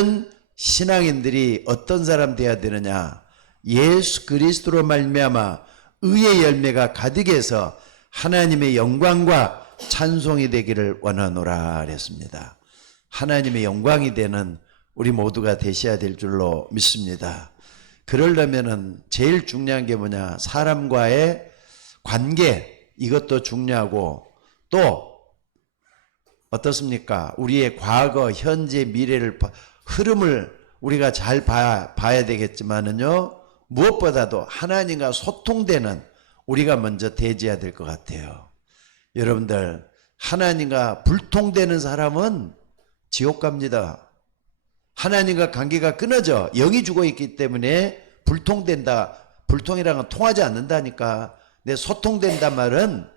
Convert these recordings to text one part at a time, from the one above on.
모든 신앙인들이 어떤 사람 되어야 되느냐? 예수 그리스도로 말미암아 의의 열매가 가득해서 하나님의 영광과 찬송이 되기를 원하노라 그랬습니다. 하나님의 영광이 되는 우리 모두가 되셔야 될 줄로 믿습니다. 그러려면은 제일 중요한 게 뭐냐? 사람과의 관계, 이것도 중요하고, 또 어떻습니까? 우리의 과거, 현재, 미래를 흐름을 우리가 잘 봐야 되겠지만은요, 무엇보다도 하나님과 소통되는 우리가 먼저 대지해야 될 것 같아요. 여러분들, 하나님과 불통되는 사람은 지옥 갑니다. 하나님과 관계가 끊어져 영이 죽어 있기 때문에 불통된다. 불통이랑은 통하지 않는다니까. 내 소통된다 말은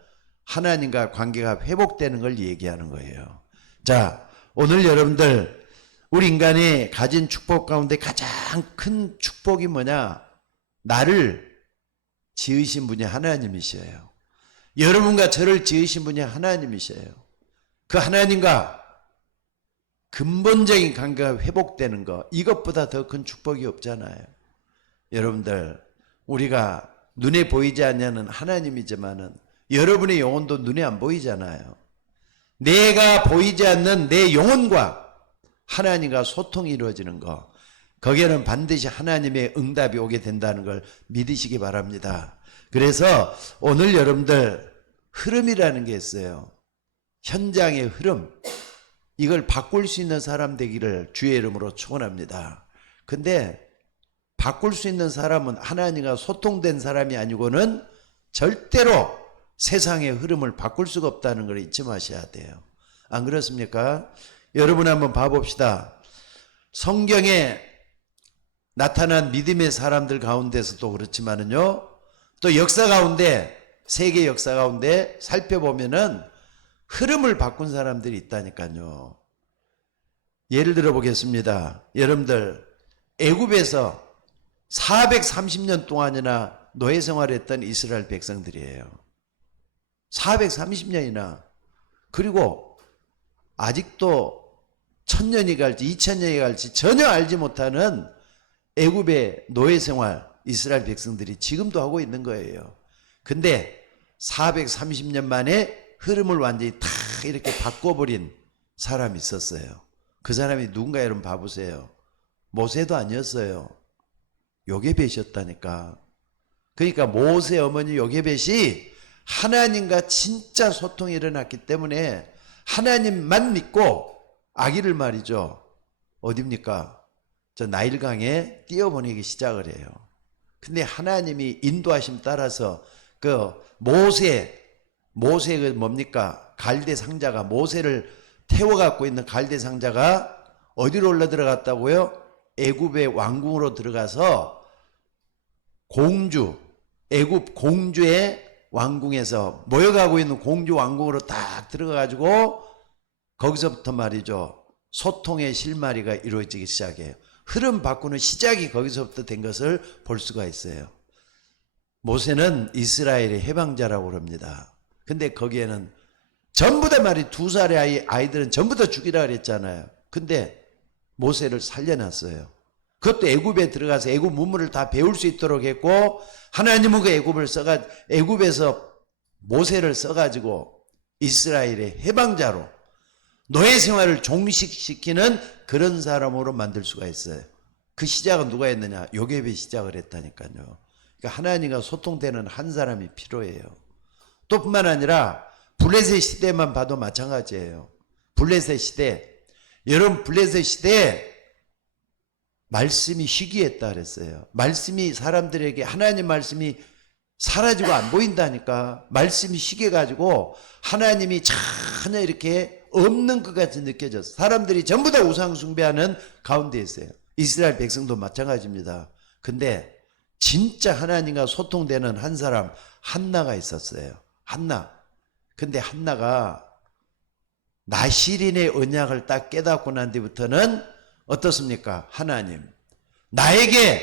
하나님과 관계가 회복되는 걸 얘기하는 거예요. 자, 오늘 여러분들, 우리 인간이 가진 축복 가운데 가장 큰 축복이 뭐냐? 나를 지으신 분이 하나님이셔요. 여러분과 저를 지으신 분이 하나님이셔요. 그 하나님과 근본적인 관계가 회복되는 것, 이것보다 더 큰 축복이 없잖아요. 여러분들, 우리가 눈에 보이지 않냐는 하나님이지만은 여러분의 영혼도 눈에 안 보이잖아요. 내가 보이지 않는 내 영혼과 하나님과 소통이 이루어지는 것, 거기에는 반드시 하나님의 응답이 오게 된다는 걸 믿으시기 바랍니다. 그래서 오늘 여러분들, 흐름이라는 게 있어요. 현장의 흐름, 이걸 바꿀 수 있는 사람 되기를 주의 이름으로 축원합니다. 근데 바꿀 수 있는 사람은 하나님과 소통된 사람이 아니고는 절대로 세상의 흐름을 바꿀 수가 없다는 걸 잊지 마셔야 돼요. 안 그렇습니까? 여러분 한번 봐봅시다. 성경에 나타난 믿음의 사람들 가운데서도 그렇지만은요, 또 역사 가운데, 세계 역사 가운데 살펴보면은 흐름을 바꾼 사람들이 있다니까요. 예를 들어 보겠습니다. 여러분들, 애굽에서 430년 동안이나 노예 생활했던 이스라엘 백성들이에요. 430년이나. 그리고 아직도 1000년이 갈지 2000년이 갈지 전혀 알지 못하는 애굽의 노예 생활 이스라엘 백성들이 지금도 하고 있는 거예요. 근데 430년 만에 흐름을 완전히 다 이렇게 바꿔버린 사람이 있었어요. 그 사람이 누군가 여러분 봐보세요. 모세도 아니었어요. 요게벳이었다니까. 그러니까 모세 어머니 요게벳이 하나님과 진짜 소통이 일어났기 때문에 하나님만 믿고 아기를 말이죠. 어딥니까? 저 나일강에 띄어보내기 시작을 해요. 근데 하나님이 인도하심 따라서 그 모세 그 뭡니까? 갈대 상자가, 모세를 태워갖고 있는 갈대 상자가 어디로 올라 들어갔다고요? 애굽의 왕궁으로 들어가서 애굽 공주의 왕궁에서 모여가고 있는 공주 왕궁으로 딱 들어가가지고 거기서부터 말이죠. 소통의 실마리가 이루어지기 시작해요. 흐름 바꾸는 시작이 거기서부터 된 것을 볼 수가 있어요. 모세는 이스라엘의 해방자라고 그럽니다. 근데 거기에는 전부 다 말이 2살의 아이들은 전부 다 죽이라 그랬잖아요. 근데 모세를 살려놨어요. 그것도 애굽에 들어가서 애굽 문물을 다 배울 수 있도록 했고, 하나님은 그 애굽에서 모세를 써가지고 이스라엘의 해방자로 노예 생활을 종식시키는 그런 사람으로 만들 수가 있어요. 그 시작은 누가 했느냐? 요게벳이 시작을 했다니까요. 그러니까 하나님과 소통되는 한 사람이 필요해요. 또 뿐만 아니라 블레셋 시대만 봐도 마찬가지예요. 블레셋 시대, 여러분 블레셋 시대에 말씀이 희귀했다 그랬어요. 말씀이 사람들에게, 하나님 말씀이 사라지고 안 보인다니까. 말씀이 희귀해가지고 하나님이 전혀 이렇게 없는 것 같이 느껴졌어요. 사람들이 전부 다 우상 숭배하는 가운데 있어요. 이스라엘 백성도 마찬가지입니다. 근데 진짜 하나님과 소통되는 한 사람, 한나가 있었어요. 한나. 근데 한나가 나시린의 언약을 딱 깨닫고 난 뒤부터는 어떻습니까? 하나님, 나에게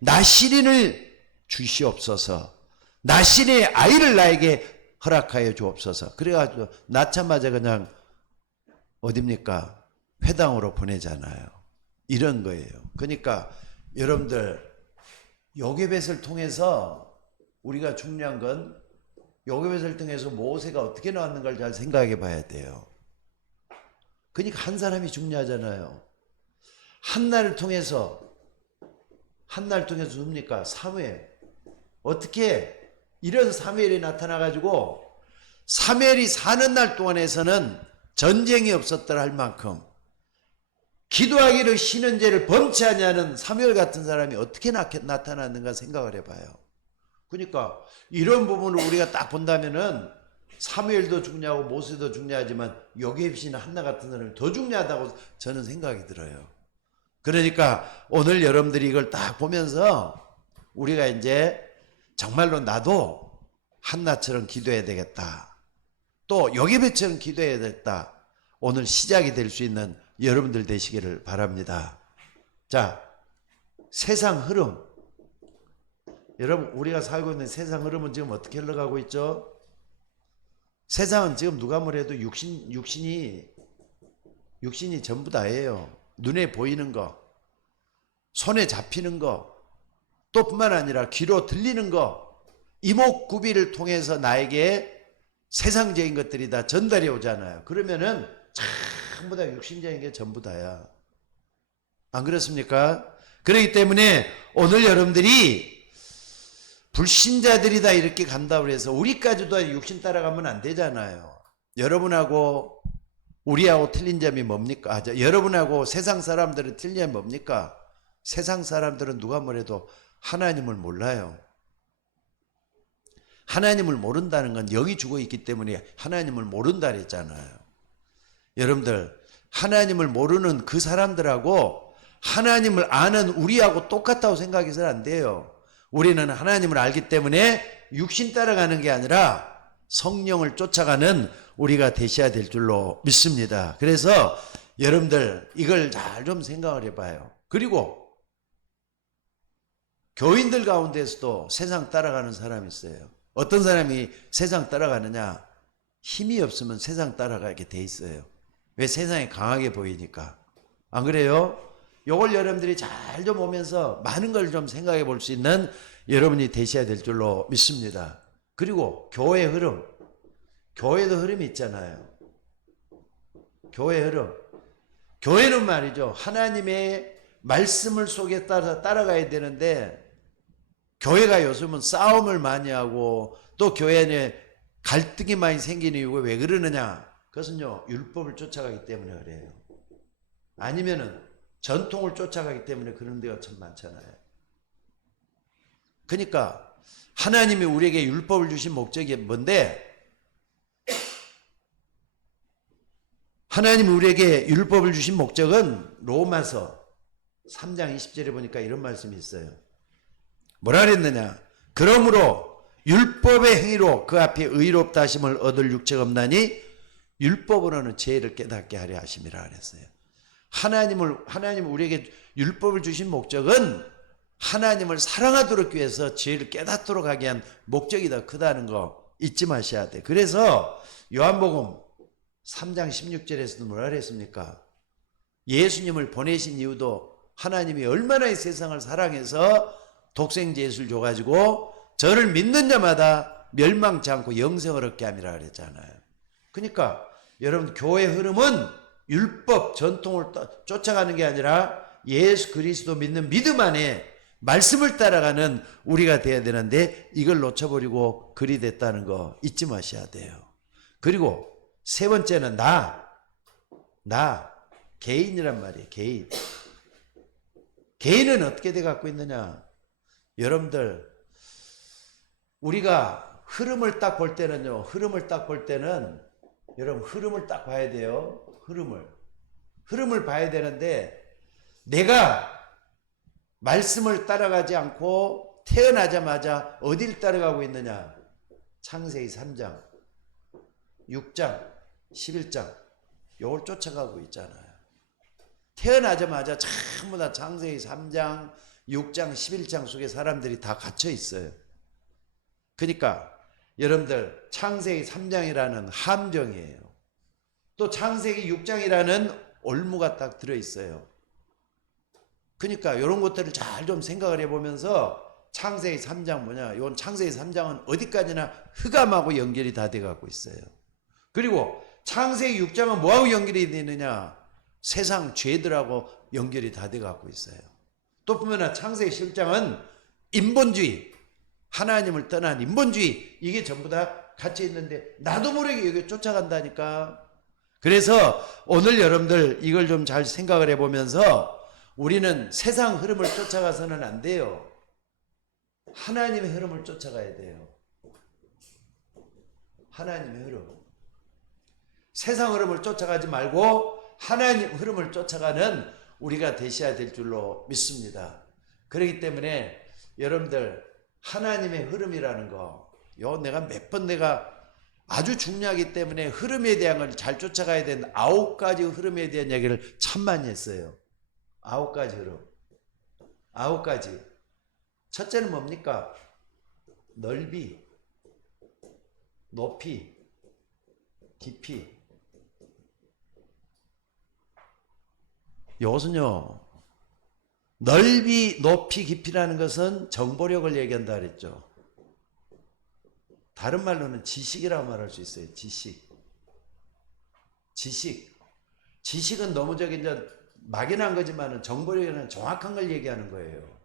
나시린을 주시옵소서. 나시린의 아이를 나에게 허락하여 주옵소서. 그래가지고 낳자마자 그냥 어딥니까? 회당으로 보내잖아요. 이런 거예요. 그러니까 여러분들 요괴벳을 통해서 우리가 중요한 건 요괴벳을 통해서 모세가 어떻게 나왔는가를 잘 생각해 봐야 돼요. 그러니까 한 사람이 중요하잖아요. 한나를 통해서 뭡니까? 사무엘. 어떻게 이런 사무엘이 나타나가지고 사무엘이 사는 날 동안에서는 전쟁이 없었더라 할 만큼 기도하기를 쉬는 죄를 범치 아니하는 사무엘 같은 사람이 어떻게 나타났는가 생각을 해봐요. 그러니까 이런 부분을 우리가 딱 본다면은 사무엘도 중요하고 모세도 중요하지만 요괴입신 한나 같은 사람이 더 중요하다고 저는 생각이 들어요. 그러니까 오늘 여러분들이 이걸 딱 보면서 우리가 이제 정말로 나도 한나처럼 기도해야 되겠다. 또 요괴벳처럼 기도해야 되겠다. 오늘 시작이 될 수 있는 여러분들 되시기를 바랍니다. 자, 세상 흐름. 여러분, 우리가 살고 있는 세상 흐름은 지금 어떻게 흘러가고 있죠? 세상은 지금 누가 뭐래도 육신이 전부 다예요. 눈에 보이는 거, 손에 잡히는 거, 또 뿐만 아니라 귀로 들리는 거, 이목구비를 통해서 나에게 세상적인 것들이 다 전달이 오잖아요. 그러면은 전부 다 육신적인 게 전부 다야. 안 그렇습니까? 그렇기 때문에 오늘 여러분들이 불신자들이다 이렇게 간다고 해서 우리까지도 육신 따라가면 안 되잖아요. 여러분하고 우리하고 틀린 점이 뭡니까? 여러분하고 세상 사람들은 틀린 점이 뭡니까? 세상 사람들은 누가 뭐래도 하나님을 몰라요. 하나님을 모른다는 건 영이 죽어 있기 때문에 하나님을 모른다 그랬잖아요. 여러분들, 하나님을 모르는 그 사람들하고 하나님을 아는 우리하고 똑같다고 생각해서는 안 돼요. 우리는 하나님을 알기 때문에 육신 따라가는 게 아니라 성령을 쫓아가는 우리가 되셔야 될 줄로 믿습니다. 그래서 여러분들 이걸 잘 좀 생각을 해봐요. 그리고 교인들 가운데서도 세상 따라가는 사람이 있어요. 어떤 사람이 세상 따라가느냐? 힘이 없으면 세상 따라가게 돼 있어요. 왜? 세상이 강하게 보이니까. 안 그래요? 요걸 여러분들이 잘 좀 보면서 많은 걸 좀 생각해 볼 수 있는 여러분이 되셔야 될 줄로 믿습니다. 그리고 교회 흐름. 교회도 흐름이 있잖아요. 교회 흐름. 교회는 말이죠. 하나님의 말씀을 속에 따라가야 되는데 교회가 요즘은 싸움을 많이 하고 또 교회 안에 갈등이 많이 생기는 이유가 왜 그러느냐? 그것은요, 율법을 쫓아가기 때문에 그래요. 아니면은 전통을 쫓아가기 때문에 그런 데가 참 많잖아요. 그러니까 하나님이 우리에게 율법을 주신 목적이 뭔데? 하나님이 우리에게 율법을 주신 목적은 로마서 3장 20절에 보니까 이런 말씀이 있어요. 뭐라 그랬느냐? 그러므로 율법의 행위로 그 앞에 의롭다 하심을 얻을 육체가 없나니 율법으로는 죄를 깨닫게 하려 하심이라 그랬어요. 하나님 우리에게 율법을 주신 목적은 하나님을 사랑하도록 위해서 죄를 깨닫도록 하게 한 목적이 더 크다는 거 잊지 마셔야 돼. 그래서 요한복음 3장 16절에서도 뭐라 그랬습니까? 예수님을 보내신 이유도 하나님이 얼마나 이 세상을 사랑해서 독생자 예수를 줘가지고 저를 믿는 자마다 멸망치 않고 영생을 얻게 함이라 그랬잖아요. 그러니까 여러분, 교회 흐름은 율법 전통을 쫓아가는 게 아니라 예수 그리스도 믿는 믿음 안에 말씀을 따라가는 우리가 돼야 되는데 이걸 놓쳐버리고 그리 됐다는 거 잊지 마셔야 돼요. 그리고 세 번째는 개인이란 말이에요. 개인은 어떻게 돼 갖고 있느냐? 여러분들, 우리가 흐름을 딱 볼 때는요, 여러분 흐름을 딱 봐야 돼요. 흐름을 봐야 되는데 내가 말씀을 따라가지 않고 태어나자마자 어디를 따라가고 있느냐? 창세기 3장, 6장, 11장 요걸 쫓아가고 있잖아요. 태어나자마자 전부 다 창세기 3장, 6장, 11장 속에 사람들이 다 갇혀 있어요. 그러니까 여러분들 창세기 3장이라는 함정이에요. 또 창세기 6장이라는 올무가 딱 들어있어요. 그러니까 이런 것들을 잘 좀 생각을 해보면서 창세기 3장 뭐냐, 이건 창세기 3장은 어디까지나 흑암하고 연결이 다 돼가고 있어요. 그리고 창세기 6장은 뭐하고 연결이 되느냐, 세상 죄들하고 연결이 다 돼가고 있어요. 또 보면 창세기 7장은 인본주의, 하나님을 떠난 인본주의, 이게 전부 다 같이 있는데 나도 모르게 여기 쫓아간다니까. 그래서 오늘 여러분들 이걸 좀 잘 생각을 해보면서 우리는 세상 흐름을 쫓아가서는 안 돼요. 하나님의 흐름을 쫓아가야 돼요. 하나님의 흐름. 세상 흐름을 쫓아가지 말고 하나님 흐름을 쫓아가는 우리가 되셔야 될 줄로 믿습니다. 그렇기 때문에 여러분들 하나님의 흐름이라는 거, 요 내가 몇 번 내가 아주 중요하기 때문에 흐름에 대한 걸 잘 쫓아가야 되는 9가지 흐름에 대한 얘기를 참 많이 했어요. 9가지 흐름. 9가지. 첫째는 뭡니까? 넓이, 높이, 깊이. 이것은요, 넓이, 높이, 깊이라는 것은 정보력을 얘기한다 그랬죠. 다른 말로는 지식이라고 말할 수 있어요. 지식. 지식은 너무 이제 막연한 거지만은 정보력은 정확한 걸 얘기하는 거예요.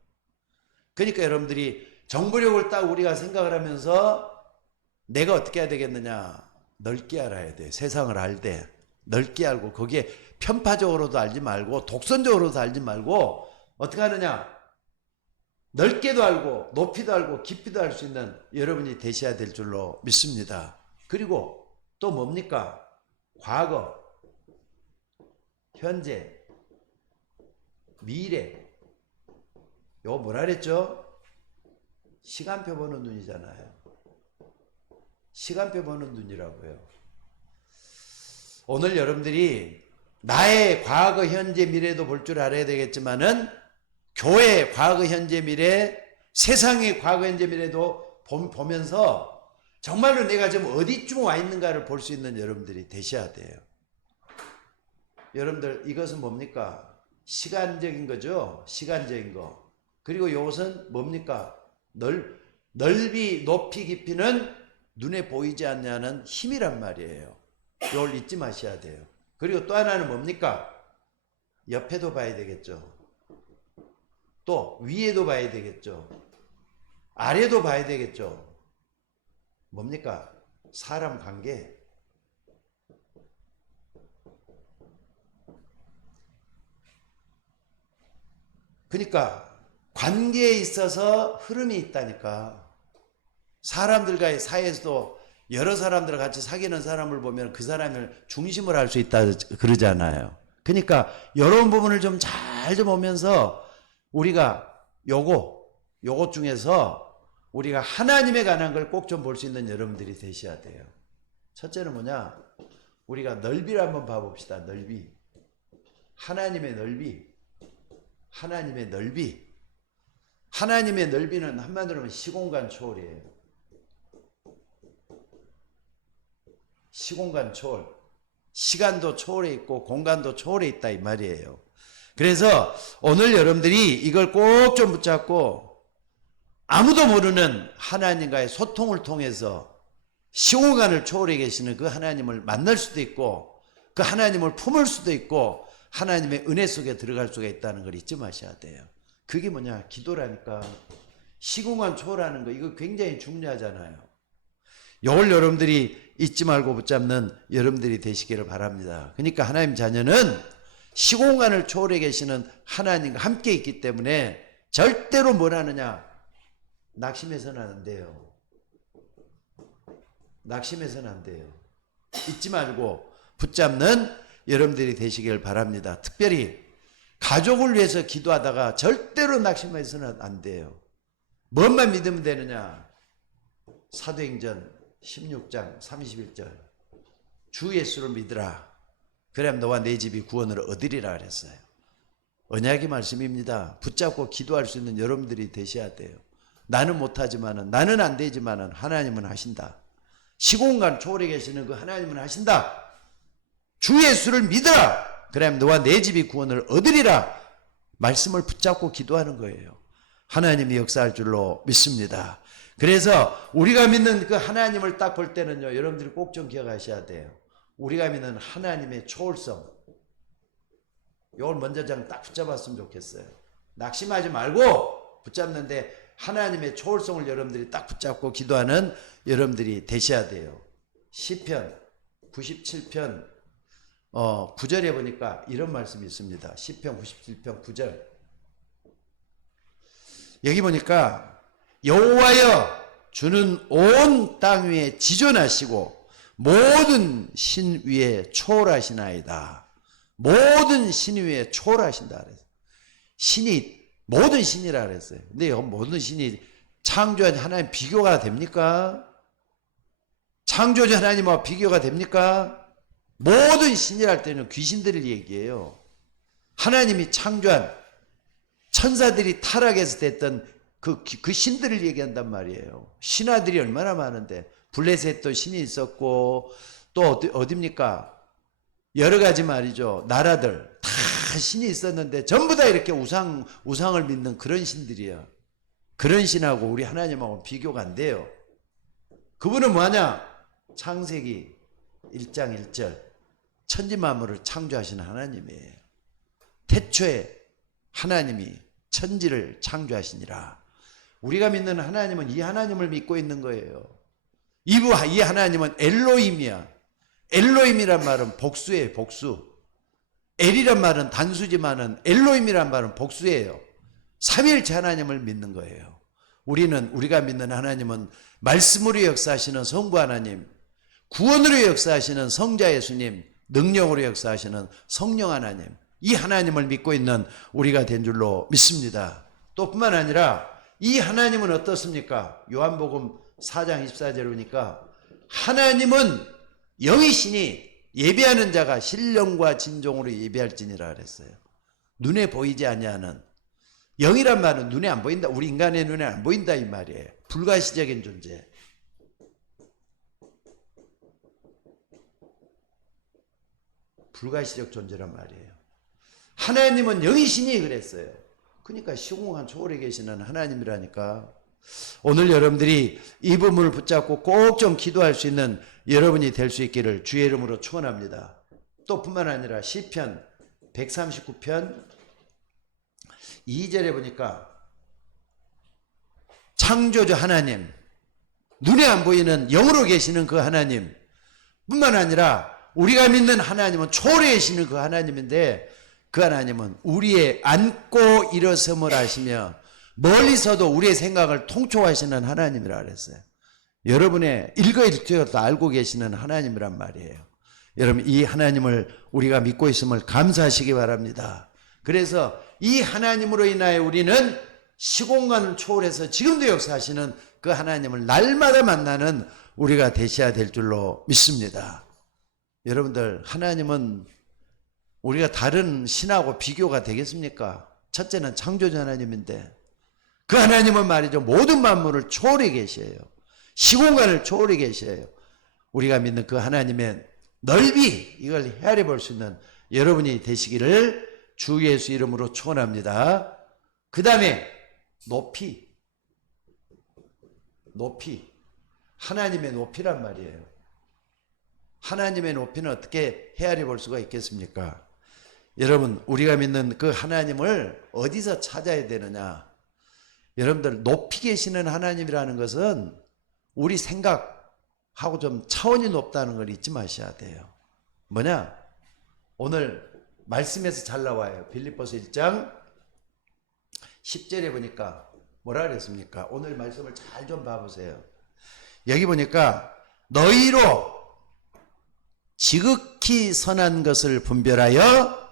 그러니까 여러분들이 정보력을 딱 우리가 생각을 하면서 내가 어떻게 해야 되겠느냐? 넓게 알아야 돼. 세상을 알되 넓게 알고 거기에 편파적으로도 알지 말고 독선적으로도 알지 말고 어떻게 하느냐? 넓게도 알고 높이도 알고 깊이도 알 수 있는 여러분이 되셔야 될 줄로 믿습니다. 그리고 또 뭡니까? 과거, 현재, 미래. 요거 뭐라 그랬죠? 시간표 보는 눈이잖아요. 시간표 보는 눈이라고요. 오늘 여러분들이 나의 과거, 현재, 미래도 볼 줄 알아야 되겠지만은 교회의 과거, 현재, 미래, 세상의 과거, 현재, 미래도 보면서 정말로 내가 지금 어디쯤 와 있는가를 볼 수 있는 여러분들이 되셔야 돼요. 여러분들 이것은 뭡니까? 시간적인 거죠. 시간적인 거. 그리고 이것은 뭡니까? 넓이, 높이, 깊이는 눈에 보이지 않냐는 힘이란 말이에요. 이걸 잊지 마셔야 돼요. 그리고 또 하나는 뭡니까? 옆에도 봐야 되겠죠. 또 위에도 봐야 되겠죠. 아래도 봐야 되겠죠. 뭡니까? 사람 관계. 그러니까 관계에 있어서 흐름이 있다니까. 사람들과의 사이에서도 여러 사람들과 같이 사귀는 사람을 보면 그 사람을 중심을 할 수 있다 그러잖아요. 그러니까 이런 부분을 좀 잘 좀 보면서 우리가 요것 중에서 우리가 하나님에 관한 걸 꼭 좀 볼 수 있는 여러분들이 되셔야 돼요. 첫째는 뭐냐? 우리가 넓이를 한번 봐봅시다. 넓이. 하나님의 넓이. 하나님의 넓이. 하나님의 넓이는 한마디로 하면 시공간 초월이에요. 시공간 초월. 시간도 초월해 있고 공간도 초월해 있다 이 말이에요. 그래서 오늘 여러분들이 이걸 꼭 좀 붙잡고 아무도 모르는 하나님과의 소통을 통해서 시공간을 초월해 계시는 그 하나님을 만날 수도 있고 그 하나님을 품을 수도 있고 하나님의 은혜 속에 들어갈 수가 있다는 걸 잊지 마셔야 돼요. 그게 뭐냐? 기도라니까. 시공간 초월하는 거 이거 굉장히 중요하잖아요. 이걸 여러분들이 잊지 말고 붙잡는 여러분들이 되시기를 바랍니다. 그러니까 하나님 자녀는 시공간을 초월해 계시는 하나님과 함께 있기 때문에 절대로 뭘 하느냐? 낙심해서는 안 돼요. 낙심해서는 안 돼요. 잊지 말고 붙잡는 여러분들이 되시길 바랍니다. 특별히 가족을 위해서 기도하다가 절대로 낙심해서는 안 돼요. 뭔만 믿으면 되느냐? 사도행전 16장 31절 주 예수를 믿으라. 그럼 너와 내 집이 구원을 얻으리라 그랬어요. 언약의 말씀입니다. 붙잡고 기도할 수 있는 여러분들이 되셔야 돼요. 나는 못하지만은 나는 안 되지만은 하나님은 하신다. 시공간 초월해 계시는 그 하나님은 하신다. 주 예수를 믿으라. 그럼 너와 내 집이 구원을 얻으리라. 말씀을 붙잡고 기도하는 거예요. 하나님이 역사할 줄로 믿습니다. 그래서 우리가 믿는 그 하나님을 딱 볼 때는요, 여러분들이 꼭 좀 기억하셔야 돼요. 우리가 믿는 하나님의 초월성, 이걸 먼저 딱 붙잡았으면 좋겠어요. 낙심하지 말고 붙잡는데 하나님의 초월성을 여러분들이 딱 붙잡고 기도하는 여러분들이 되셔야 돼요. 시편 97편 9절에 보니까 이런 말씀이 있습니다. 시편 97편 9절. 여기 보니까 여호와여 주는 온 땅 위에 지존하시고 모든 신 위에 초월하시나이다. 모든 신 위에 초월하신다 그랬어요. 신이 모든 신이라 그랬어요. 근데 모든 신이 창조한 하나님 비교가 됩니까? 창조주 하나님과 비교가 됩니까? 모든 신이랄 때는 귀신들을 얘기해요. 하나님이 창조한 천사들이 타락해서 됐던 그 신들을 얘기한단 말이에요. 신하들이 얼마나 많은데 블레셋도 신이 있었고 또 어디입니까? 여러 가지 말이죠. 나라들 다 신이 있었는데 전부 다 이렇게 우상을 믿는 그런 신들이에요. 그런 신하고 우리 하나님하고 비교가 안 돼요. 그분은 뭐냐? 창세기 1장 1절 천지만물을 창조하신 하나님이에요. 태초에 하나님이 천지를 창조하시니라. 우리가 믿는 하나님은 이 하나님을 믿고 있는 거예요. 이 하나님은 엘로힘이야. 엘로힘이란 말은 복수예요. 복수. 엘이란 말은 단수지만은 엘로힘이란 말은 복수예요. 삼위일체 하나님을 믿는 거예요. 우리가 믿는 하나님은 말씀으로 역사하시는 성부 하나님, 구원으로 역사하시는 성자 예수님, 능력으로 역사하시는 성령 하나님, 이 하나님을 믿고 있는 우리가 된 줄로 믿습니다. 또 뿐만 아니라 이 하나님은 어떻습니까? 요한복음 4장 24절에 보니까 하나님은 영이시니 예배하는 자가 신령과 진정으로 예배할지니라 그랬어요. 눈에 보이지 아니하는, 영이란 말은 눈에 안 보인다. 우리 인간의 눈에 안 보인다 이 말이에요. 불가시적인 존재. 불가시적 존재란 말이에요. 하나님은 영이시니 그랬어요. 그러니까 시공간 초월에 계시는 하나님이라니까. 오늘 여러분들이 이 부분을 붙잡고 꼭 좀 기도할 수 있는 여러분이 될 수 있기를 주의 이름으로 축원합니다. 또 뿐만 아니라 시편 139편 2절에 보니까 창조주 하나님, 눈에 안 보이는 영으로 계시는 그 하나님 뿐만 아니라 우리가 믿는 하나님은 초월해 계시는 그 하나님인데, 그 하나님은 우리의 앉고 일어섬을 하시며 멀리서도 우리의 생각을 통촉하시는 하나님이라 그랬어요. 여러분의 일거일투도 알고 계시는 하나님이란 말이에요. 여러분, 이 하나님을 우리가 믿고 있음을 감사하시기 바랍니다. 그래서 이 하나님으로 인하여 우리는 시공간을 초월해서 지금도 역사하시는 그 하나님을 날마다 만나는 우리가 되셔야 될 줄로 믿습니다. 여러분들, 하나님은 우리가 다른 신하고 비교가 되겠습니까? 첫째는 창조주 하나님인데 그 하나님은 말이죠, 모든 만물을 초월해 계셔요. 시공간을 초월해 계셔요. 우리가 믿는 그 하나님의 넓이, 이걸 헤아려 볼 수 있는 여러분이 되시기를 주 예수 이름으로 축원합니다. 그 다음에 높이. 하나님의 높이란 말이에요. 하나님의 높이는 어떻게 헤아려 볼 수가 있겠습니까? 여러분, 우리가 믿는 그 하나님을 어디서 찾아야 되느냐? 여러분들, 높이 계시는 하나님이라는 것은 우리 생각하고 좀 차원이 높다는 걸 잊지 마셔야 돼요. 뭐냐? 오늘 말씀에서 잘 나와요. 빌립보서 1장 10절에 보니까 뭐라 그랬습니까? 오늘 말씀을 잘 좀 봐보세요. 여기 보니까 너희로 지극히 선한 것을 분별하여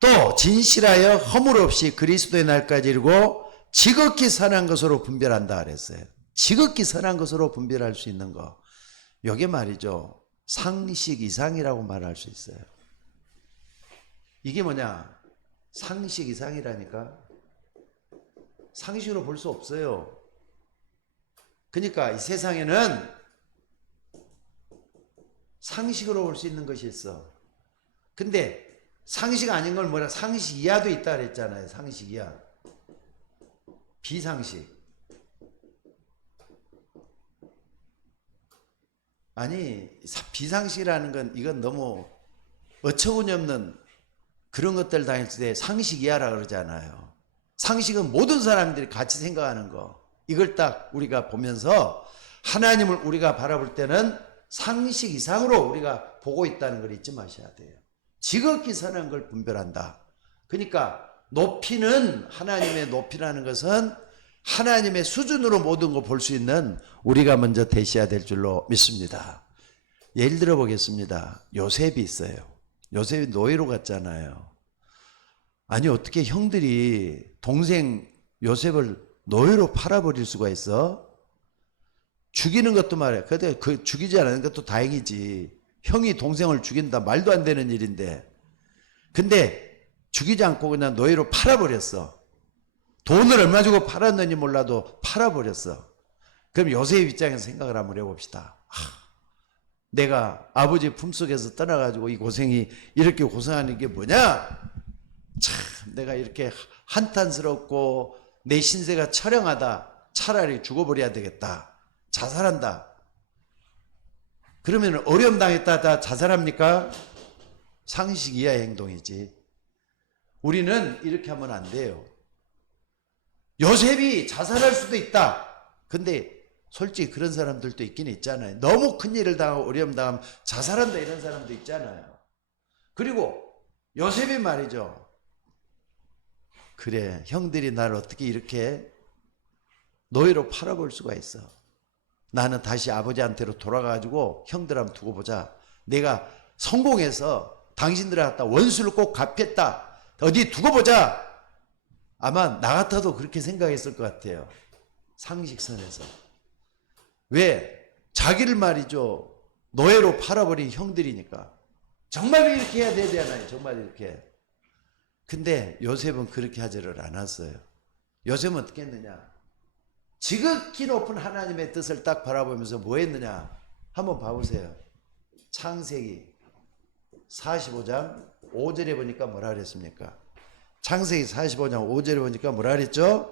또 진실하여 허물 없이 그리스도의 날까지 이르고 지극히 선한 것으로 분별한다 그랬어요. 지극히 선한 것으로 분별할 수 있는 거, 이게 말이죠, 상식 이상이라고 말할 수 있어요. 이게 뭐냐? 상식 이상이라니까. 상식으로 볼 수 없어요. 그러니까 이 세상에는 상식으로 볼 수 있는 것이 있어. 근데 상식 아닌 걸 뭐라 상식 이하도 있다 그랬잖아요. 상식 이하. 비상식. 아니 비상식이라는 건 이건 너무 어처구니 없는 그런 것들 당했을 때 상식 이하라 그러잖아요. 상식은 모든 사람들이 같이 생각하는 거. 이걸 딱 우리가 보면서 하나님을 우리가 바라볼 때는 상식 이상으로 우리가 보고 있다는 걸 잊지 마셔야 돼요. 지극히 선한 걸 분별한다. 그러니까 높이는 하나님의 높이라는 것은 하나님의 수준으로 모든 걸 볼 수 있는 우리가 먼저 되셔야 될 줄로 믿습니다. 예를 들어 보겠습니다. 요셉이 있어요. 요셉이 노예로 갔잖아요. 아니 어떻게 형들이 동생 요셉을 노예로 팔아버릴 수가 있어? 죽이는 것도 말이야. 근데 그 죽이지 않는 것도 다행이지. 형이 동생을 죽인다 말도 안 되는 일인데. 근데 죽이지 않고 그냥 노예로 팔아버렸어. 돈을 얼마 주고 팔았는지 몰라도 팔아버렸어. 그럼 요셉 입장에서 생각을 한번 해봅시다. 내가 아버지 품속에서 떠나가지고 이 고생이 이렇게 고생하는 게 뭐냐? 참 내가 이렇게 한탄스럽고 내 신세가 처량하다. 차라리 죽어버려야 되겠다. 자살한다. 그러면 어려움 당했다 다 자살합니까? 상식 이하의 행동이지. 우리는 이렇게 하면 안 돼요. 요셉이 자살할 수도 있다. 근데 솔직히 그런 사람들도 있긴 있잖아요. 너무 큰 일을 당하고 어려움 당하면 자살한다 이런 사람도 있잖아요. 그리고 요셉이 말이죠. 그래 형들이 나를 어떻게 이렇게 노예로 팔아볼 수가 있어. 나는 다시 아버지한테로 돌아가가지고 형들 한번 두고 보자. 내가 성공해서 당신들을 갖다 원수를 꼭 갚겠다. 어디 두고 보자. 아마 나 같아도 그렇게 생각했을 것 같아요. 상식선에서. 왜? 자기를 말이죠. 노예로 팔아버린 형들이니까. 정말 이렇게 해야 되잖아요. 정말 이렇게. 근데 요셉은 그렇게 하지를 않았어요. 요셉은 어떻게 했느냐? 지극히 높은 하나님의 뜻을 딱 바라보면서 뭐 했느냐? 한번 봐보세요. 창세기 45장 5절에 보니까 뭐라 그랬습니까? 창세기 45장 5절에 보니까 뭐라 그랬죠?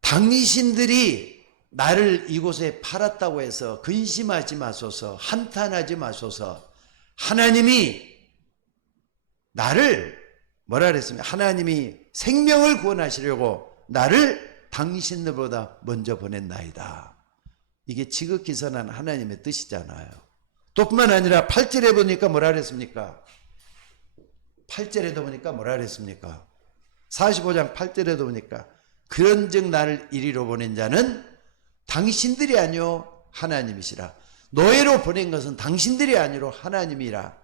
당신들이 나를 이곳에 팔았다고 해서 근심하지 마소서, 한탄하지 마소서. 하나님이 나를 뭐라 그랬습니까? 하나님이 생명을 구원하시려고 나를 당신들보다 먼저 보냈나이다. 이게 지극히 선한 하나님의 뜻이잖아요. 또 뿐만 아니라 8절에 보니까 뭐라 그랬습니까? 8절에도 보니까 뭐라 그랬습니까? 45장 8절에도 보니까 그런즉 나를 이리로 보낸 자는 당신들이 아니요 하나님이시라. 노예로 보낸 것은 당신들이 아니로 하나님이라.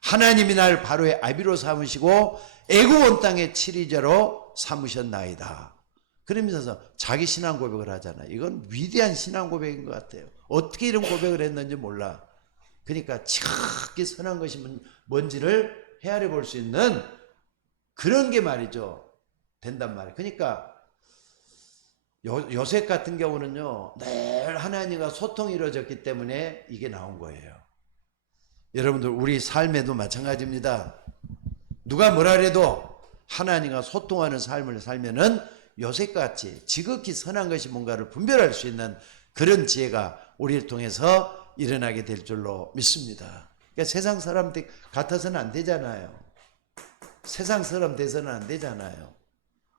하나님이 나를 바로의 아비로 삼으시고 애굽 온 땅의 치리자로 삼으셨나이다. 그러면서 자기 신앙 고백을 하잖아요. 이건 위대한 신앙 고백인 것 같아요. 어떻게 이런 고백을 했는지 몰라. 그러니까 지극히 선한 것이 뭔지를 헤아려 볼 수 있는 그런 게 말이죠. 된단 말이에요. 그러니까 요셉 같은 경우는요. 늘 하나님과 소통이 이루어졌기 때문에 이게 나온 거예요. 여러분들 우리 삶에도 마찬가지입니다. 누가 뭐라 그래도 하나님과 소통하는 삶을 살면은 요셉같이 지극히 선한 것이 뭔가를 분별할 수 있는 그런 지혜가 우리를 통해서 일어나게 될 줄로 믿습니다. 그러니까 세상 사람들 같아서는 안 되잖아요. 세상 사람 돼서는 안 되잖아요.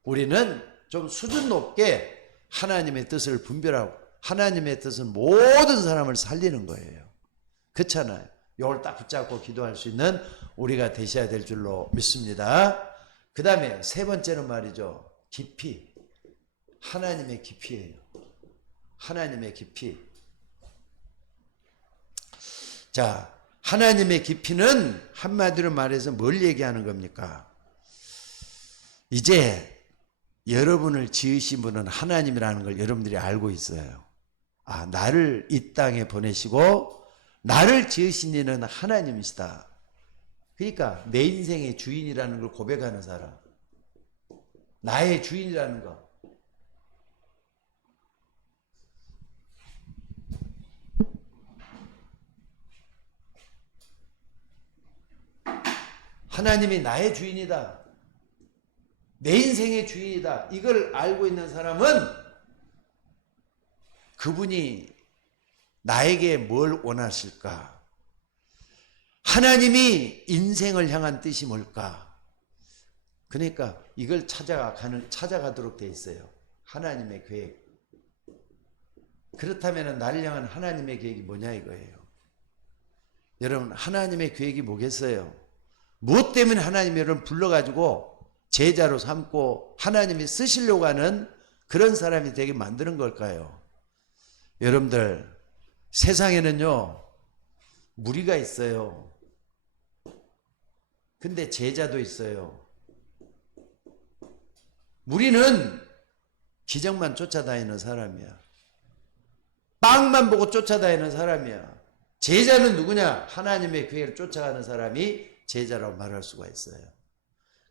우리는 좀 수준 높게 하나님의 뜻을 분별하고 하나님의 뜻은 모든 사람을 살리는 거예요. 그렇잖아요. 이걸 딱 붙잡고 기도할 수 있는 우리가 되셔야 될 줄로 믿습니다. 그 다음에 세 번째는 말이죠. 깊이. 하나님의 깊이예요. 하나님의 깊이. 자, 하나님의 깊이는 한마디로 말해서 뭘 얘기하는 겁니까? 이제 여러분을 지으신 분은 하나님이라는 걸 여러분들이 알고 있어요. 아, 나를 이 땅에 보내시고 나를 지으신 이는 하나님이시다. 그러니까 내 인생의 주인이라는 걸 고백하는 사람. 나의 주인이라는 거. 하나님이 나의 주인이다. 내 인생의 주인이다. 이걸 알고 있는 사람은 그분이 나에게 뭘 원하실까? 하나님이 인생을 향한 뜻이 뭘까? 그러니까 이걸 찾아가도록 돼 있어요. 하나님의 계획. 그렇다면 나를 향한 하나님의 계획이 뭐냐 이거예요. 여러분, 하나님의 계획이 뭐겠어요? 무엇 때문에 하나님이 여러분 불러가지고 제자로 삼고 하나님이 쓰시려고 하는 그런 사람이 되게 만드는 걸까요? 여러분들, 세상에는요 무리가 있어요. 근데 제자도 있어요. 무리는 기적만 쫓아다니는 사람이야. 빵만 보고 쫓아다니는 사람이야. 제자는 누구냐? 하나님의 계획을 쫓아가는 사람이 제자라고 말할 수가 있어요.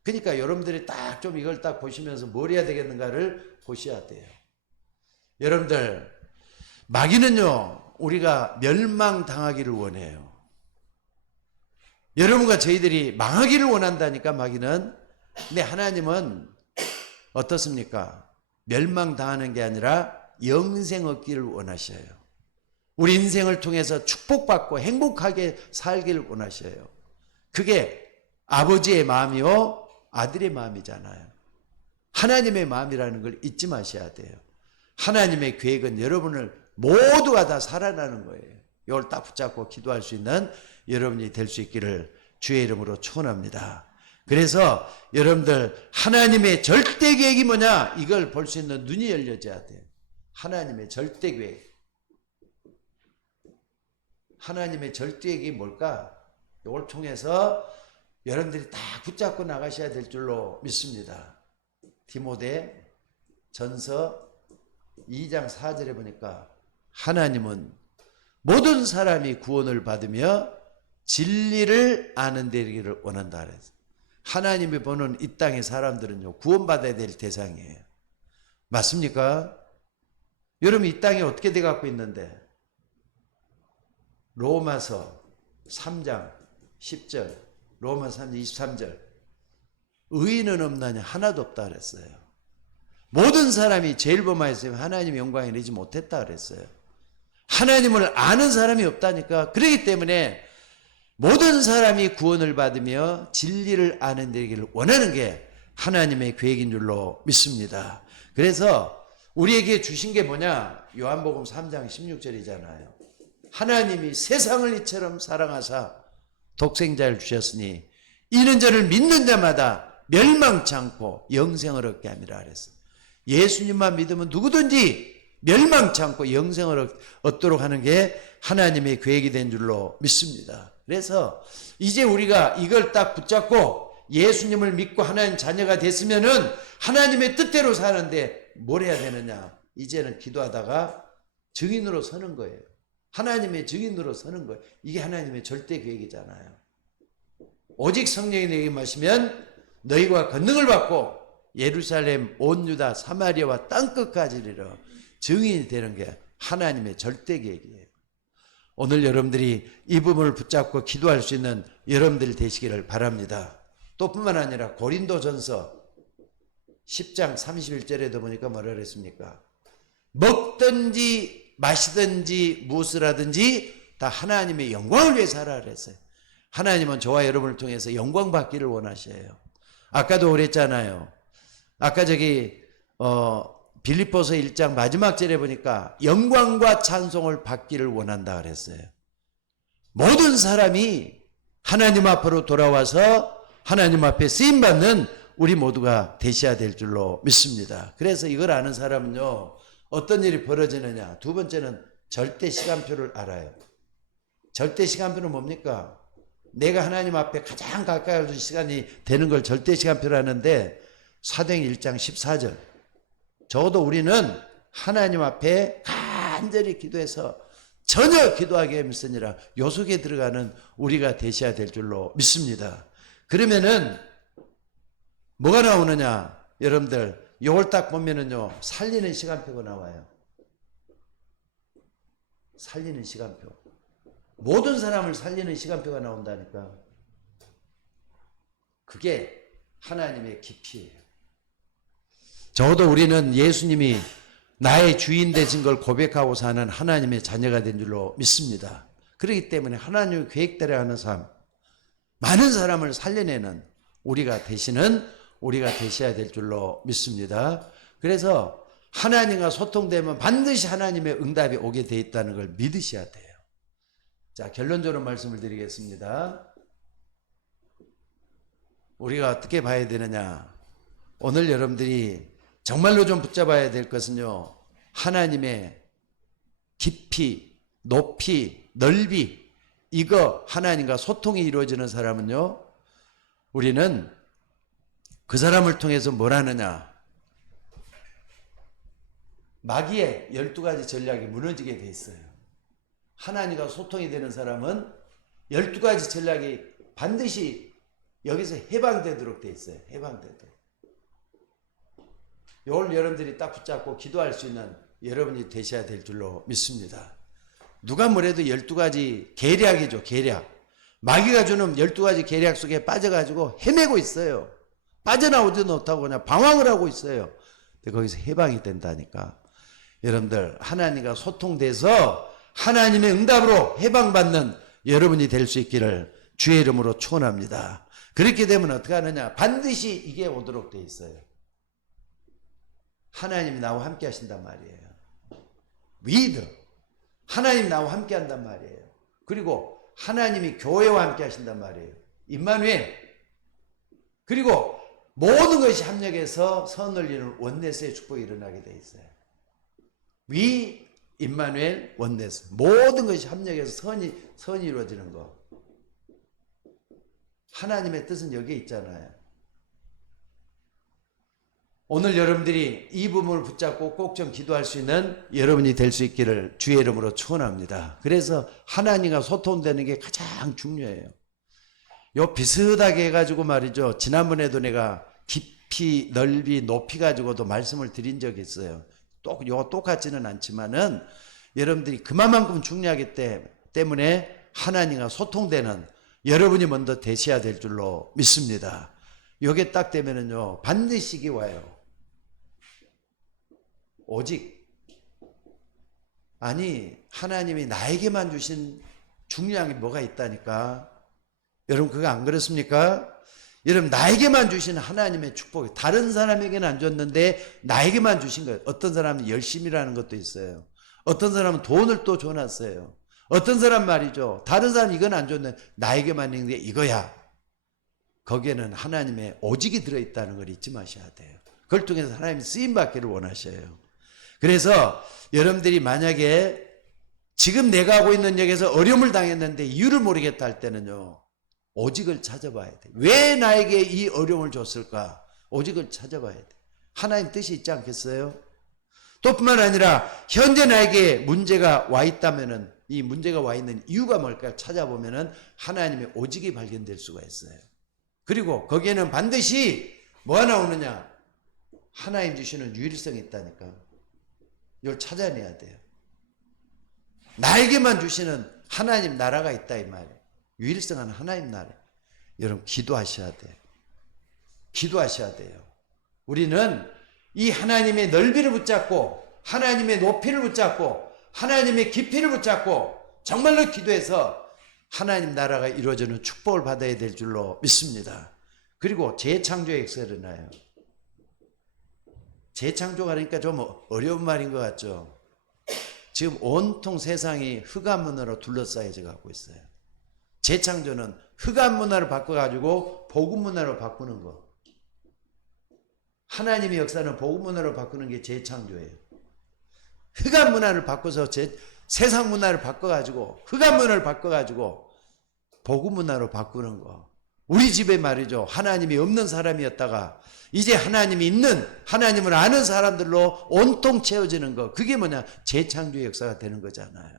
그러니까 여러분들이 딱 좀 이걸 딱 보시면서 뭘 해야 되겠는가를 보셔야 돼요. 여러분들, 마귀는요 우리가 멸망당하기를 원해요. 여러분과 저희들이 망하기를 원한다니까, 마귀는. 근데 하나님은 어떻습니까? 멸망당하는 게 아니라 영생 얻기를 원하셔요. 우리 인생을 통해서 축복받고 행복하게 살기를 원하셔요. 그게 아버지의 마음이요 아들의 마음이잖아요. 하나님의 마음이라는 걸 잊지 마셔야 돼요. 하나님의 계획은 여러분을 모두가 다 살아나는 거예요. 이걸 딱 붙잡고 기도할 수 있는 여러분이 될 수 있기를 주의 이름으로 축원합니다. 그래서 여러분들, 하나님의 절대 계획이 뭐냐 이걸 볼 수 있는 눈이 열려져야 돼요. 하나님의 절대 계획. 하나님의 절대 계획이 뭘까? 이걸 통해서 여러분들이 다 붙잡고 나가셔야 될 줄로 믿습니다. 디모데 전서 2장 4절에 보니까 하나님은 모든 사람이 구원을 받으며 진리를 아는 데 이르기를 원한다 그랬어요. 하나님이 보는 이 땅의 사람들은요 구원받아야 될 대상이에요. 맞습니까? 여러분, 이 땅에 어떻게 돼 갖고 있는데? 로마서 3장 10절, 로마서 3장 23절, 의인은 없나냐? 하나도 없다 그랬어요. 모든 사람이 죄를 범하였으면 하나님의 영광에 이르지 못했다 그랬어요. 하나님을 아는 사람이 없다니까. 그렇기 때문에 모든 사람이 구원을 받으며 진리를 아는 데를 원하는 게 하나님의 계획인 줄로 믿습니다. 그래서 우리에게 주신 게 뭐냐? 요한복음 3장 16절이잖아요. 하나님이 세상을 이처럼 사랑하사 독생자를 주셨으니 이는 저를 믿는 자마다 멸망치 않고 영생을 얻게 함이라 그랬어요. 예수님만 믿으면 누구든지 멸망치 않고 영생을 얻도록 하는 게 하나님의 계획이 된 줄로 믿습니다. 그래서 이제 우리가 이걸 딱 붙잡고 예수님을 믿고 하나님 자녀가 됐으면은 하나님의 뜻대로 사는데 뭘 해야 되느냐? 이제는 기도하다가 증인으로 서는 거예요. 하나님의 증인으로 서는 거예요. 이게 하나님의 절대 계획이잖아요. 오직 성령이 내게 마시면 너희가 권능을 받고 예루살렘 온 유다 사마리아와 땅끝까지 이르러 증인이 되는 게 하나님의 절대 계획이에요. 오늘 여러분들이 이 부분을 붙잡고 기도할 수 있는 여러분들이 되시기를 바랍니다. 또 뿐만 아니라 고린도전서 10장 31절에도 보니까 뭐라 그랬습니까? 먹든지 마시든지 무엇을 하든지 다 하나님의 영광을 위해서 하라 그랬어요. 하나님은 저와 여러분을 통해서 영광 받기를 원하셔요. 아까도 그랬잖아요. 아까 빌립보서 1장 마지막 절에 보니까 영광과 찬송을 받기를 원한다 그랬어요. 모든 사람이 하나님 앞으로 돌아와서 하나님 앞에 쓰임받는 우리 모두가 되셔야 될 줄로 믿습니다. 그래서 이걸 아는 사람은요 어떤 일이 벌어지느냐? 두 번째는 절대 시간표를 알아요. 절대 시간표는 뭡니까? 내가 하나님 앞에 가장 가까이 올 시간이 되는 걸 절대 시간표를 하는데 사도행 1장 14절, 적어도 우리는 하나님 앞에 간절히 기도해서 전혀 기도하게 믿으니라 요 속에 들어가는 우리가 되셔야 될 줄로 믿습니다. 그러면은 뭐가 나오느냐? 여러분들 요걸 딱 보면은요 살리는 시간표가 나와요. 살리는 시간표. 모든 사람을 살리는 시간표가 나온다니까. 그게 하나님의 깊이예요. 적어도 우리는 예수님이 나의 주인 되신 걸 고백하고 사는 하나님의 자녀가 된 줄로 믿습니다. 그렇기 때문에 하나님의 계획대로 하는 삶, 많은 사람을 살려내는 우리가 되셔야 될 줄로 믿습니다. 그래서 하나님과 소통되면 반드시 하나님의 응답이 오게 돼 있다는 걸 믿으셔야 돼요. 자, 결론적으로 말씀을 드리겠습니다. 우리가 어떻게 봐야 되느냐? 오늘 여러분들이 정말로 좀 붙잡아야 될 것은요, 하나님의 깊이, 높이, 넓이, 이거 하나님과 소통이 이루어지는 사람은요, 우리는 그 사람을 통해서 뭘 하느냐? 마귀의 12가지 전략이 무너지게 돼 있어요. 하나님과 소통이 되는 사람은 12가지 전략이 반드시 여기서 해방되도록 돼 있어요. 해방되도록. 이걸 여러분들이 딱 붙잡고 기도할 수 있는 여러분이 되셔야 될 줄로 믿습니다. 누가 뭐래도 12가지 계략이죠. 계략. 마귀가 주는 12가지 계략 속에 빠져가지고 헤매고 있어요. 빠져나오지도 못하고 그냥 방황을 하고 있어요. 근데 거기서 해방이 된다니까. 여러분들 하나님과 소통돼서 하나님의 응답으로 해방받는 여러분이 될 수 있기를 주의 이름으로 축원합니다. 그렇게 되면 어떻게 하느냐? 반드시 이게 오도록 돼 있어요. 하나님이 나와 함께 하신단 말이에요. 믿음. 하나님 나와 함께 한단 말이에요. 그리고 하나님이 교회와 함께 하신단 말이에요. 임마누엘. 그리고 모든 것이 합력해서 선을 이루는 원네스의 축복이 일어나게 돼 있어요. 위 임마누엘 원네스. 모든 것이 합력해서 선이 이루어지는 거. 하나님의 뜻은 여기에 있잖아요. 오늘 여러분들이 이 부분을 붙잡고 꼭 좀 기도할 수 있는 여러분이 될 수 있기를 주의 이름으로 축원합니다. 그래서 하나님과 소통되는 게 가장 중요해요. 요 비슷하게 해가지고 말이죠. 지난번에도 내가 깊이, 넓이, 높이 가지고도 말씀을 드린 적이 있어요. 요 똑같지는 않지만은 여러분들이 그만큼 중요하기 때문에 하나님과 소통되는 여러분이 먼저 되셔야 될 줄로 믿습니다. 요게 딱 되면은요, 반드시 이게 와요. 오직, 아니, 하나님이 나에게만 주신 중요한 게 뭐가 있다니까. 여러분, 그거 안 그렇습니까? 여러분, 나에게만 주신 하나님의 축복이 다른 사람에게는 안 줬는데 나에게만 주신 거예요. 어떤 사람은 열심이라는 것도 있어요. 어떤 사람은 돈을 또 줘놨어요. 어떤 사람 말이죠. 다른 사람 이건 안 줬는데 나에게만 있는 게 이거야. 거기에는 하나님의 오직이 들어있다는 걸 잊지 마셔야 돼요. 그걸 통해서 하나님이 쓰임받기를 원하셔요. 그래서 여러분들이 만약에 지금 내가 하고 있는 역에서 어려움을 당했는데 이유를 모르겠다 할 때는요, 오직을 찾아봐야 돼. 왜 나에게 이 어려움을 줬을까? 오직을 찾아봐야 돼. 하나님 뜻이 있지 않겠어요? 또 뿐만 아니라 현재 나에게 문제가 와 있다면은 이 문제가 와 있는 이유가 뭘까 찾아보면은 하나님의 오직이 발견될 수가 있어요. 그리고 거기에는 반드시 뭐가 나오느냐? 하나님 주시는 유일성이 있다니까. 이걸 찾아내야 돼요. 나에게만 주시는 하나님 나라가 있다 이 말이에요. 유일성한 하나님 나라. 여러분 기도하셔야 돼요. 기도하셔야 돼요. 우리는 이 하나님의 넓이를 붙잡고 하나님의 높이를 붙잡고 하나님의 깊이를 붙잡고 정말로 기도해서 하나님 나라가 이루어지는 축복을 받아야 될 줄로 믿습니다. 그리고 재창조의 역사가 일어나요. 재창조가 그러니까 좀 어려운 말인 것 같죠. 지금 온통 세상이 흑암 문화로 둘러싸여져 가고 있어요. 재창조는 흑암 문화를 바꿔가지고 복음 문화로 바꾸는 거. 하나님의 역사는 복음 문화로 바꾸는 게 재창조예요. 흑암 문화를 바꿔서 세상 문화를 바꿔가지고 흑암 문화를 바꿔가지고 복음 문화로 바꾸는 거. 우리 집에 말이죠. 하나님이 없는 사람이었다가 이제 하나님이 있는 하나님을 아는 사람들로 온통 채워지는 거. 그게 뭐냐? 재창조의 역사가 되는 거잖아요.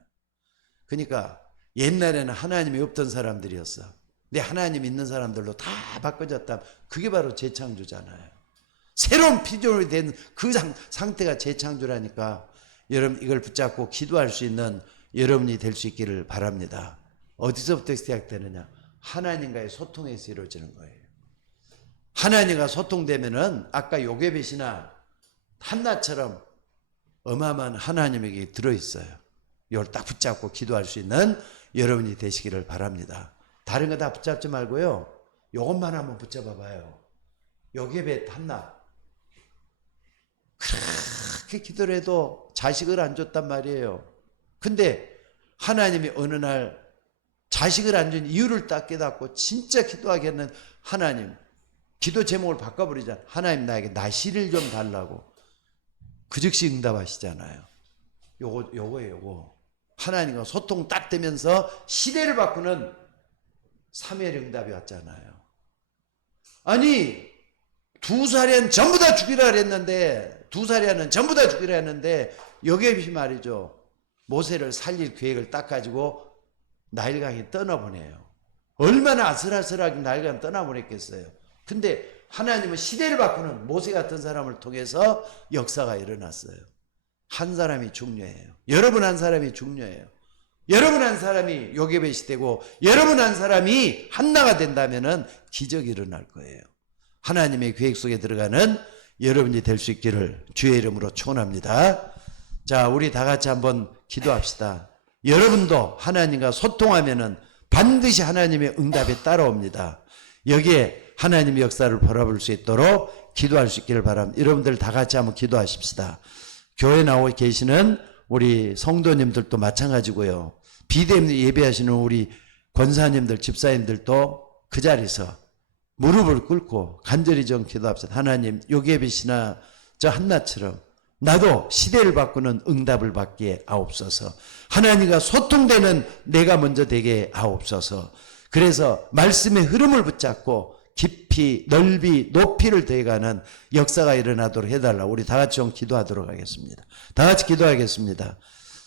그러니까 옛날에는 하나님이 없던 사람들이었어. 근데 하나님 있는 사람들로 다 바꿔졌다. 그게 바로 재창조잖아요. 새로운 피조물이 된 그 상태가 재창조라니까 여러분 이걸 붙잡고 기도할 수 있는 여러분이 될 수 있기를 바랍니다. 어디서부터 시작되느냐? 하나님과의 소통에서 이루어지는 거예요. 하나님과 소통되면은 아까 요게벳이나 한나처럼 어마어마한 하나님에게 들어있어요. 이걸 딱 붙잡고 기도할 수 있는 여러분이 되시기를 바랍니다. 다른 거 다 붙잡지 말고요. 요것만 한번 붙잡아 봐요. 요게벳 한나. 그렇게 기도를 해도 자식을 안 줬단 말이에요. 근데 하나님이 어느 날 자식을 안 준 이유를 딱 깨닫고 진짜 기도하겠는 하나님, 기도 제목을 바꿔버리잖아요. 하나님 나에게 나시를 좀 달라고. 그 즉시 응답하시잖아요. 요거예요, 요거. 하나님과 소통 딱 되면서 시대를 바꾸는 사무엘 응답이 왔잖아요. 아니, 2살이는 전부 다 죽이라 했는데, 2살이는 전부 다 죽이라 했는데, 요게벳이 말이죠. 모세를 살릴 계획을 딱 가지고 나일강에 떠나보내요. 얼마나 아슬아슬하게 나일강에 떠나보냈겠어요. 근데 하나님은 시대를 바꾸는 모세 같은 사람을 통해서 역사가 일어났어요. 한 사람이 중요해요. 여러분 한 사람이 중요해요. 여러분 한 사람이 요게벳이 되고 여러분 한 사람이 한나가 된다면 기적이 일어날 거예요. 하나님의 계획 속에 들어가는 여러분이 될 수 있기를 주의 이름으로 축원합니다. 자, 우리 다 같이 한번 기도합시다. 여러분도 하나님과 소통하면은 반드시 하나님의 응답에 따라옵니다. 여기에 하나님의 역사를 바라볼 수 있도록 기도할 수 있기를 바랍니다. 여러분들 다 같이 한번 기도하십시다. 교회 나오고 계시는 우리 성도님들도 마찬가지고요. 비대면 예배하시는 우리 권사님들, 집사님들도 그 자리에서 무릎을 꿇고 간절히 좀 기도합시다. 하나님, 요게벳이나 저 한나처럼 나도 시대를 바꾸는 응답을 받게 하옵소서. 하나님과 소통되는 내가 먼저 되게 하옵소서. 그래서 말씀의 흐름을 붙잡고 깊이 넓이 높이를 더해가는 역사가 일어나도록 해달라고 우리 다 같이 좀 기도하도록 하겠습니다. 다 같이 기도하겠습니다.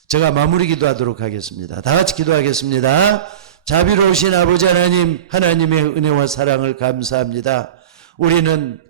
제가 마무리 기도하도록 하겠습니다. 다 같이 기도하겠습니다. 자비로우신 아버지 하나님, 하나님의 은혜와 사랑을 감사합니다. 우리는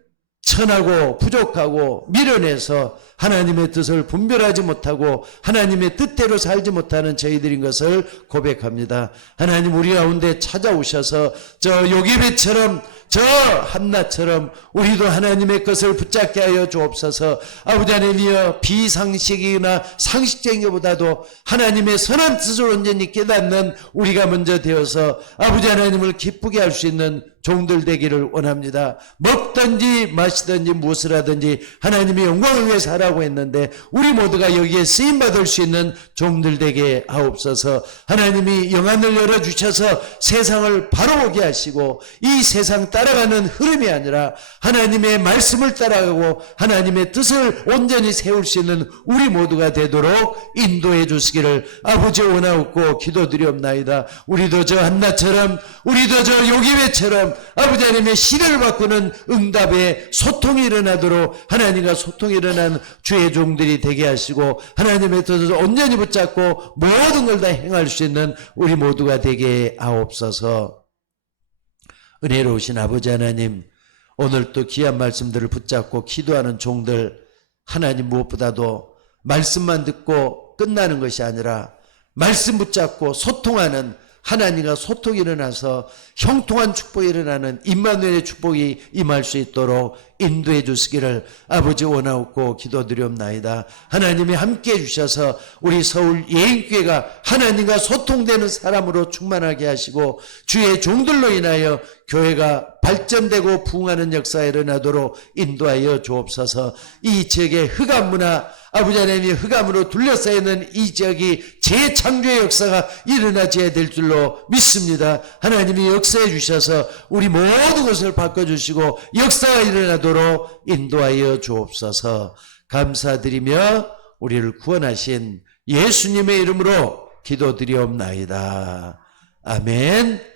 천하고 부족하고 미련해서 하나님의 뜻을 분별하지 못하고 하나님의 뜻대로 살지 못하는 저희들인 것을 고백합니다. 하나님, 우리 가운데 찾아오셔서 저 요게벳처럼 저 한나처럼 우리도 하나님의 것을 붙잡게 하여 주옵소서. 아버지 하나님이여, 비상식이나 상식적인 것보다도 하나님의 선한 뜻을 온전히 깨닫는 우리가 먼저 되어서 아버지 하나님을 기쁘게 할 수 있는 종들 되기를 원합니다. 먹든지 마시든지 무엇을 하든지 하나님의 영광을 위해 살아가고 있는데 우리 모두가 여기에 쓰임받을 수 있는 종들 되게 하옵소서. 하나님이 영안을 열어주셔서 세상을 바로 보게 하시고 이 세상 따라가는 흐름이 아니라 하나님의 말씀을 따라가고 하나님의 뜻을 온전히 세울 수 있는 우리 모두가 되도록 인도해 주시기를 아버지 원하옵고 기도드리옵나이다. 우리도 저 한나처럼 우리도 저 요게벳처럼 아버지 하나님의 시대를 바꾸는 응답에 소통이 일어나도록 하나님과 소통이 일어난 주의 종들이 되게 하시고 하나님의 뜻을 온전히 붙잡고 모든 걸 다 행할 수 있는 우리 모두가 되게 하옵소서. 은혜로우신 아버지 하나님, 오늘 또 귀한 말씀들을 붙잡고 기도하는 종들, 하나님 무엇보다도 말씀만 듣고 끝나는 것이 아니라 말씀 붙잡고 소통하는 하나님과 소통이 일어나서 형통한 축복이 일어나는 임마누엘의 축복이 임할 수 있도록 인도해 주시기를 아버지 원하옵고 기도드리옵나이다. 하나님이 함께해 주셔서 우리 서울 예인교회가 하나님과 소통되는 사람으로 충만하게 하시고 주의 종들로 인하여 교회가 발전되고 부흥하는 역사가 일어나도록 인도하여 주옵소서. 이 지역의 흑암 문화, 아버지 하나님이 흑암으로 둘러싸이는 이 지역이 재창조의 역사가 일어나져야 될 줄로 믿습니다. 하나님이 역사해 주셔서 우리 모든 것을 바꿔주시고 역사가 일어나도록 인도하여 주옵소서. 감사드리며 우리를 구원하신 예수님의 이름으로 기도드리옵나이다. 아멘.